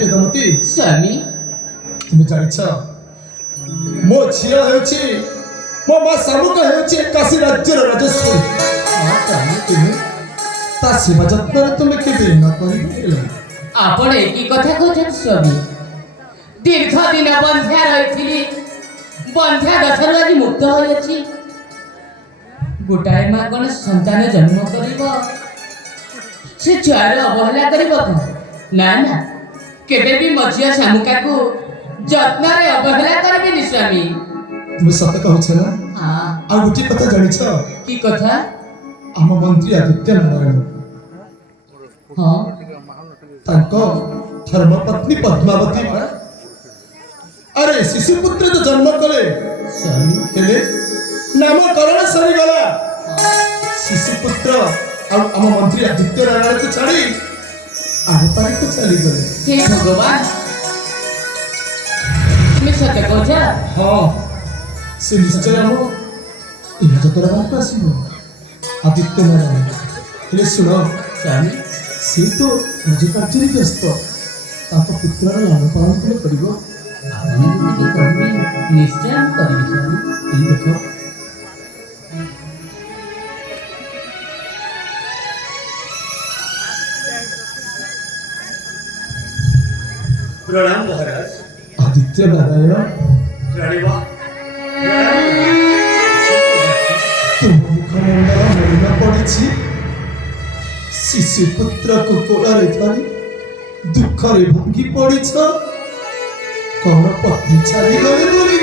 ବେଦମତି ସ୍ୱାମୀ তুমি জানিছ ମୋ ଝିଅ ହେଉଛି ମୋ ମା ଶାମୁକା ହେଉଛି କାଶୀ ରାଜ୍ୟର ରାଜେଶ୍ୱରୀ। ତୁମେ ତା ସେବା ଯତ୍ନରେ ତୁମେ କେବେ ନ କରିପାରିଲ। ଆପଣ একই কথা কହୁଛନ୍ତି ସ୍ୱାମୀ। দীর্ঘ দিন বন্ধ্যা রয়েছিলি, বন্ধ্যা দশাରୁ ଆଜି ମୁକ୍ତ ହୋଇଅଛି। ଗୋଟାଏ ମା କ'ଣ ସନ୍ତାନ ଜନ୍ମ କରିବ, ସେ ଛୁଆର ଅବହେଳା କରିବ ତ? ନା ନା, କେବେ ବି ମୋ ଝିଅ ଶାମୁକାକୁ ଯତ୍ନରେ ଅବହେଳା କରିବିନି ସ୍ୱାମୀ। তুমি ସତ କହୁଛ ନା? ହଁ। ଆଉ ଗୋଟିଏ କଥା ଜାଣିଛ, କି କଥା? ଆମ ମନ୍ତ୍ରୀ ଆଦିତ୍ୟ ନାରାୟଣ ହଁ ତାଙ୍କ ଧର୍ମପତ୍ନୀ ପଦ୍ମାବତୀ ଆରେ ଶିଶୁପୁତ୍ର ତ ଜନ୍ମ କଲେ, ସ୍ୱାମୀ ହେଲେ ନାମକରଣ ସରିଗଲା। ଶିଶୁପୁତ୍ର ଆଉ ଆମ ମନ୍ତ୍ରୀ ଆଦିତ୍ୟ ନାରାୟଣକୁ ଛାଡ଼ି ଆମ ପାରିକୁ ଚାଲିଗଲେ। ହେ ଭଗବାନ, তুমি ସତ କହୁଛ? ହଁ, ସେ ନିଶ୍ଚୟ ଆମ ଏହା ଜଗତକୁ ଆସିବ ଆଦିତ୍ୟ ନାରାୟଣ। ହେଲେ ଶୁଣ ସ୍ୱାମୀ ସେ ତ ନିଜ କାର୍ଯ୍ୟରେ ବ୍ୟସ୍ତ, ତାଙ୍କ ପୁତ୍ରର ଲାଭ ପାଳନ ତୁମେ କରିବ। ଆପଣ ଯଦି କହିବେ ନିଶ୍ଚୟ ମୁଁ କରିବି ସ୍ୱାମୀ। এই দেখো प्रणाम महाराज। আদিত্য নারায়ণ रानीबा ତୁମ ମୁଖମଣ୍ଡଳ ମଳିନ ପଡ଼ିଛି। ଶିଶୁପୁତ୍ରକୁ କୋଳରେ ଧରି ଦୁଃଖରେ ଭାଙ୍ଗି ପଡ଼ିଛ। କଣ ପତ୍ନୀ ଛାଡ଼ିଗଲେ ବୋଲି?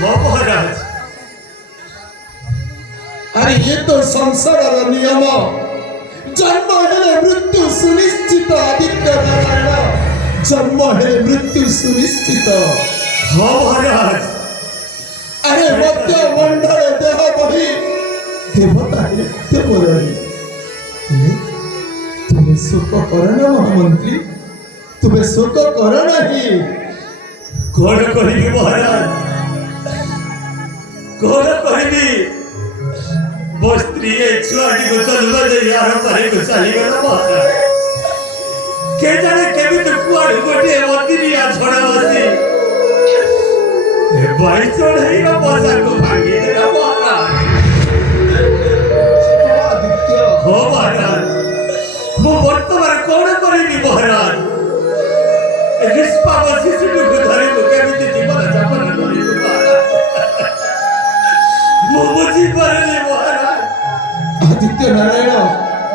हाँ महाराज। আরে এ তো সংসারর নিয়ম। জন্ম হেলে মৃত্যু সুনিশ্চিত আদিত্য নারায়ণ, জন্ম হেলে মৃত্যু সুনিশ্চিত। हाँ महाराज। আরে মধ্য মণ্ডলে দেহ বহি দেবতা দেবরানী। তুমি শোক কর না মহামন্ত্রী, তুমি শোক কর নাহি। कौन कहिबी महाराज, कौन कहिबी? मो स्त्री छुआटी को जन्म दे यार पारे को चली गला महाराज। के जाने केमिति कुआड़ गोटे मतिरिया छड़ा बसी ए बाई चढ़ई ना बसा को भांगी देला महाराज। আদিত্য हो महाराज, मो वर्तमान कौन करिबी महाराज? निष्पाप शिशुटी को धरि को केमिति जीवन यापन करिबी महाराज? मो बुझी पारनी महाराज। আদিত্য নারায়ণ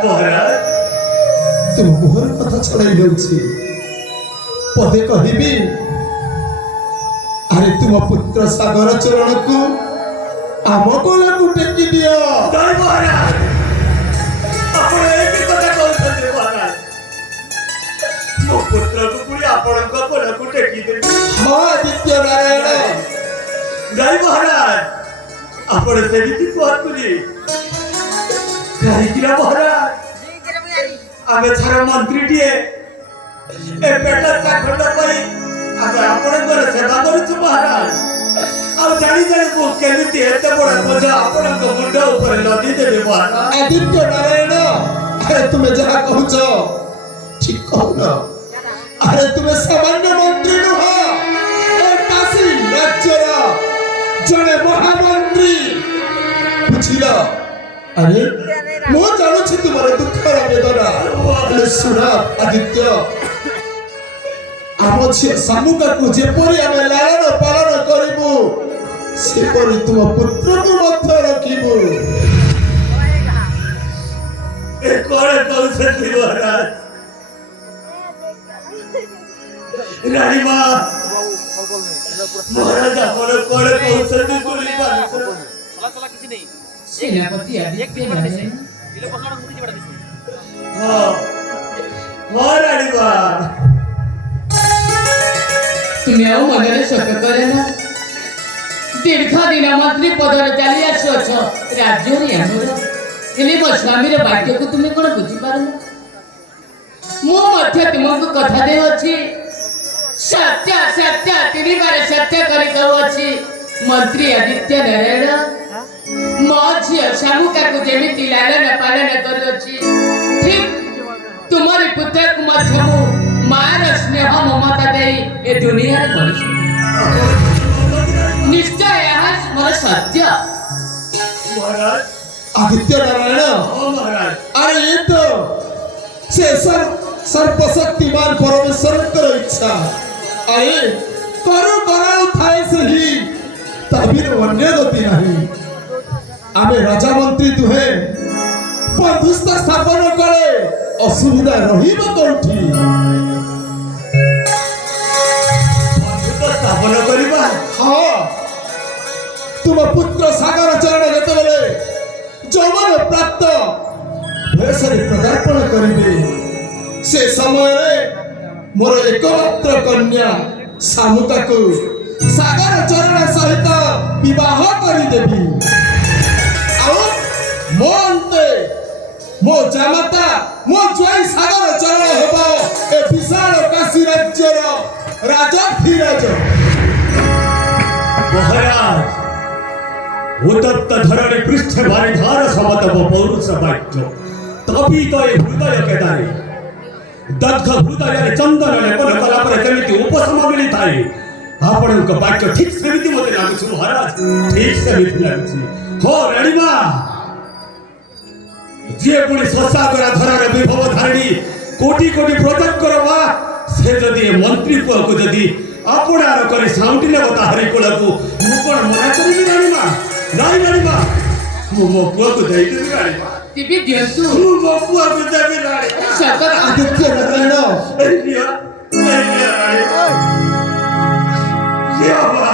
महाराज ତୁମ ମୁହଁର କଥା ଛଡ଼ାଇ ଦେଉଛି। ପଦେ କହିବି, ଆରେ ତୁମ ପୁତ୍ର ସାଗର ଚରଣକୁ ଆମ କୋଳକୁ ଟେକି ଦିଅ। जय महाराज। आपण एकी कथा कहउछन्ते महाराज, मो पुत्र को पुरी आपणक कोलकु टेकी देबी। ହଁ ଆଦିତ୍ୟ ନାରାୟଣ, जय महाराज। आपण सेमिति कहतुनी काहीकिरा महाराज, आमे छार मंत्री टिए ए पेटा चाखंड पई आमे आपणकर सेवा करूछु महाराज। आ जानी जानी को केमिति एते बड़ बोझ आपणक मुंड ऊपर लदी देबे महाराज। ଆଦିତ୍ୟ ନାରାୟଣ, ଆରେ ତୁମେ ଯାହା କହୁଛ ଠିକ କହୁନ। ଆରେ ତୁମେ ସାମାନ୍ୟ ମନ୍ତ୍ରୀ ନୁହଁ, ଏ କାଶୀ ରାଜ୍ୟର ଜଣେ ମହାମନ୍ତ୍ରୀ, ବୁଝିଲ? ଆରେ ମୁଁ ଜାଣୁଛି ତୁମର ଦୁଃଖର ବେଦନା। ହେଲେ ଶୁଣ ଆଦିତ୍ୟ, ଆମ ଝିଅ ଶାମୁକାକୁ ଯେପରି ଆମେ ଲାଳନ ପାଳନ କରିବୁ, ସେପରି ତୁମ ପୁତ୍ରକୁ ମଧ୍ୟ ରଖିବୁ। ए कोड़े कहउछन्ते महाराज। रानी मां महाराज आपण कोड़े कहउछन्ते सुनी पारुछ। ସେନାପତି ଆଦିତ୍ୟ ନାରାୟଣ, हाँ हाँ रानी मां। তুমি ଆଉ ମନରେ ଶୋକ କରେ ନା। ଦୀର୍ଘ ଦିନ ମନ୍ତ୍ରୀ ପଦରେ ଚାଲି ଆସୁଅଛ ରାଜ୍ୟରେ ଆମର, ହେଲେ ମୋ ସ୍ୱାମୀର ବାକ୍ୟକୁ ତୁମେ କ'ଣ ବୁଝିପାରୁନ? ମୁଁ ମଧ୍ୟ ତୁମକୁ କଥା ଦେଉଅଛି, ସତ୍ୟ ସତ୍ୟ ତିନିବାର ସତ୍ୟ କରି କହୁଅଛି, ମନ୍ତ୍ରୀ ଆଦିତ୍ୟ ନାରାୟଣ ମୋ ଝିଅ ଶାମୁକାକୁ ଯେମିତି ଲାଳନ ପାଳନ କରୁଅଛି, ଠିକ୍ ତୁମରି ପୁତ୍ରକୁ ମଧ୍ୟ ମୁଁ ମାର ସ୍ନେହ ମମତା ଦେଇ ଏ ଦୁନିଆରେ କରିଛି ନିଶ୍ଚୟ ଏହା ମୋର ସତ୍ୟ। महाराज आदित्य नारायण हाँ महाराज अरे ये तो से सर्वशक्तिमान परमेश्वर इच्छा अरे करो कराओ थाए से ही तभी अन्य गति नहीं आमे राजा मंत्री दुहे बंधुस्थ स्थापन करे असुविधा रहिब कोठी बंधुत्व स्थापन करिबा हाँ तुम पुत्र सागर चरण जेते बेले जौवन प्राप्त वयसरे पदार्पण करिबे से समय रे मोर एकमात्र कन्या सामुका को सागर चरण सहित विवाह करि देबी आउ मो अंते मो जामाता मो ज्वाई सागर चरण हेबो ए विशाल काशी राज्यर राजा धीरज महाराज उतप्त धरणी पृष्ठ भारिधार समतव पौरुष वाक्य तभी तो ये हृदय केदारे दग्ध हृदय चंदन लेपन कला पर केमिति उपशम मिली थाए आपणक वाक्य ठीक सेमिति मते लागुछि महाराज ठीक सेमिति लागुछि हो राणीमा जे पुणी ससागरा धरार विभव धारिणी कोटि कोटि प्रोजेक्ट करवा से जदि मंत्री पुआ को जदि आपणार करे साउंटी ले बता हरि कोला को मु कोन मना करिबि राणीमा नाही राणीमा मु मो पुआ को देई देबि राणीमा दिव्य दियंतु मु मो पुआ को देबि राणीमा सकर आदित्य नारायण अरिया राणीमा ये बा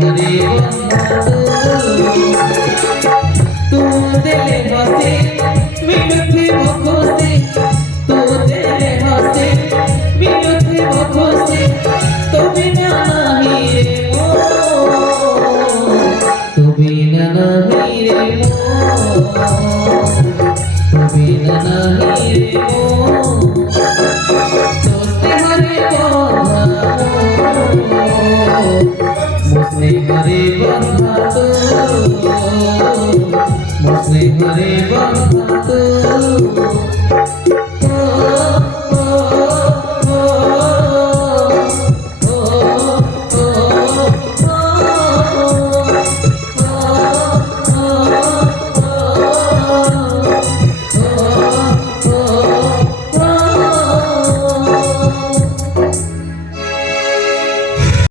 हरे